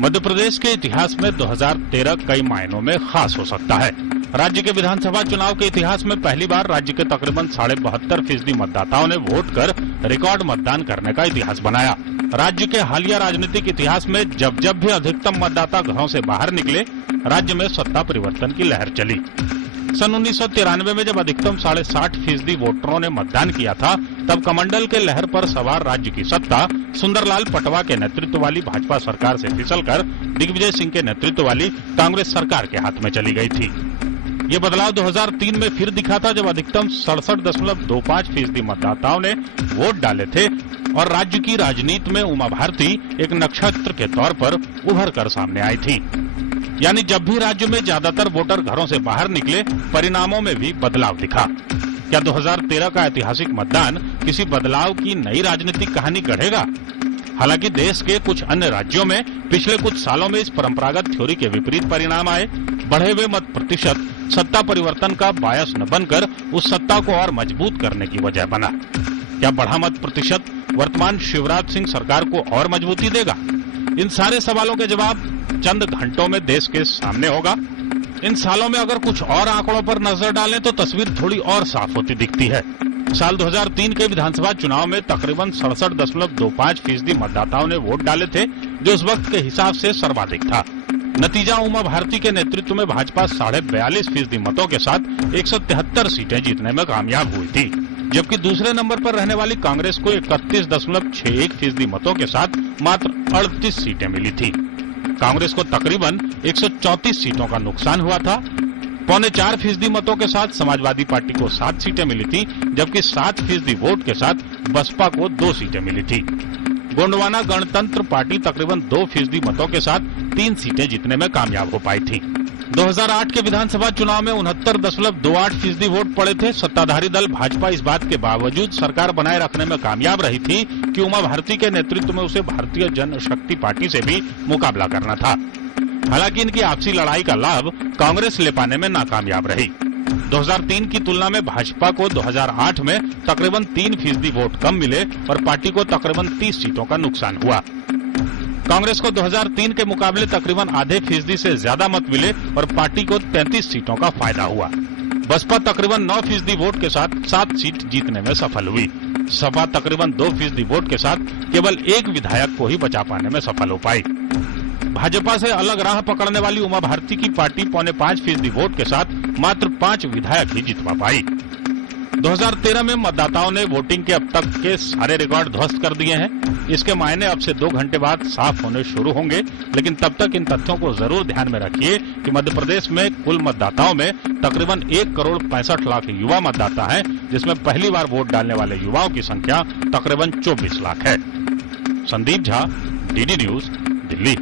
मध्य प्रदेश के इतिहास में 2013 कई मायनों में खास हो सकता है। राज्य के विधानसभा चुनाव के इतिहास में पहली बार राज्य के तकरीबन 72.5% मतदाताओं ने वोट कर रिकॉर्ड मतदान करने का इतिहास बनाया। राज्य के हालिया राजनीतिक इतिहास में जब जब भी अधिकतम मतदाता घरों से बाहर निकले, राज्य में सत्ता परिवर्तन की लहर चली। सन 1993 में जब अधिकतम 60.5% वोटरों ने मतदान किया था, तब कमंडल के लहर पर सवार राज्य की सत्ता सुंदरलाल पटवा के नेतृत्व वाली भाजपा सरकार से फिसलकर दिग्विजय सिंह के नेतृत्व वाली कांग्रेस सरकार के हाथ में चली गई थी। ये बदलाव 2003 में फिर दिखा था, जब अधिकतम 67.25% मतदाताओं ने वोट डाले थे और राज्य की राजनीति में उमा भारती एक नक्षत्र के तौर पर उभर कर सामने आई थी। यानी जब भी राज्य में ज्यादातर वोटर घरों से बाहर निकले, परिणामों में भी बदलाव दिखा। क्या 2013 का ऐतिहासिक मतदान किसी बदलाव की नई राजनीतिक कहानी गढ़ेगा? हालांकि देश के कुछ अन्य राज्यों में पिछले कुछ सालों में इस परंपरागत थ्योरी के विपरीत परिणाम आए। बढ़े हुए मत प्रतिशत सत्ता परिवर्तन का बायस न बनकर उस सत्ता को और मजबूत करने की वजह बना। क्या बढ़ा मत प्रतिशत वर्तमान शिवराज सिंह सरकार को और मजबूती देगा? इन सारे सवालों के जवाब चंद घंटों में देश के सामने होगा। इन सालों में अगर कुछ और आंकड़ों पर नजर डालें तो तस्वीर थोड़ी और साफ होती दिखती है। साल 2003 के विधानसभा चुनाव में तकरीबन 67.25% मतदाताओं ने वोट डाले थे, जो उस वक्त के हिसाब से सर्वाधिक था। नतीजा उमा भारती के नेतृत्व में भाजपा 42.5% मतों के साथ 173 सीटें जीतने में कामयाब हुई थी, जबकि दूसरे नंबर पर रहने वाली कांग्रेस को 31.61% मतों के साथ मात्र 38 सीटें मिली थी। कांग्रेस को तकरीबन 134 सीटों का नुकसान हुआ था। 3.25% मतों के साथ समाजवादी पार्टी को 7 सीटें मिली थी, जबकि 7% वोट के साथ बसपा को 2 सीटें मिली थी। गोंडवाना गणतंत्र पार्टी तकरीबन 2% मतों के साथ 3 सीटें जीतने में कामयाब हो पाई थी। 2008 के विधानसभा चुनाव में 69.28% वोट पड़े थे। सत्ताधारी दल भाजपा इस बात के बावजूद सरकार बनाए रखने में कामयाब रही थी कि उमा भारती के नेतृत्व में उसे भारतीय जनशक्ति पार्टी से भी मुकाबला करना था। हालांकि इनकी आपसी लड़ाई का लाभ कांग्रेस ले पाने में नाकामयाब रही। 2003 की तुलना में भाजपा को 2008 में तकरीबन 3% वोट कम मिले और पार्टी को तकरीबन 30 सीटों का नुकसान हुआ। कांग्रेस को 2003 के मुकाबले तकरीबन आधे फीसदी से ज्यादा मत मिले और पार्टी को 33 सीटों का फायदा हुआ। बसपा तकरीबन 9% वोट के साथ 7 सीट जीतने में सफल हुई। सपा तकरीबन 2% वोट के साथ केवल एक विधायक को ही बचा पाने में सफल हो पाई। भाजपा से अलग राह पकड़ने वाली उमा भारती की पार्टी 4.5% वोट के साथ मात्र 5 विधायक ही जितवा पाई। 2013 में मतदाताओं ने वोटिंग के अब तक के सारे रिकॉर्ड ध्वस्त कर दिए हैं। इसके मायने अब से 2 घंटे बाद साफ होने शुरू होंगे, लेकिन तब तक इन तथ्यों को जरूर ध्यान में रखिए कि मध्य प्रदेश में कुल मतदाताओं में तकरीबन 1,65,00,000 युवा मतदाता हैं, जिसमें पहली बार वोट डालने वाले युवाओं की संख्या तकरीबन 24 लाख है। Sandeep Jha, DD news, Delhi.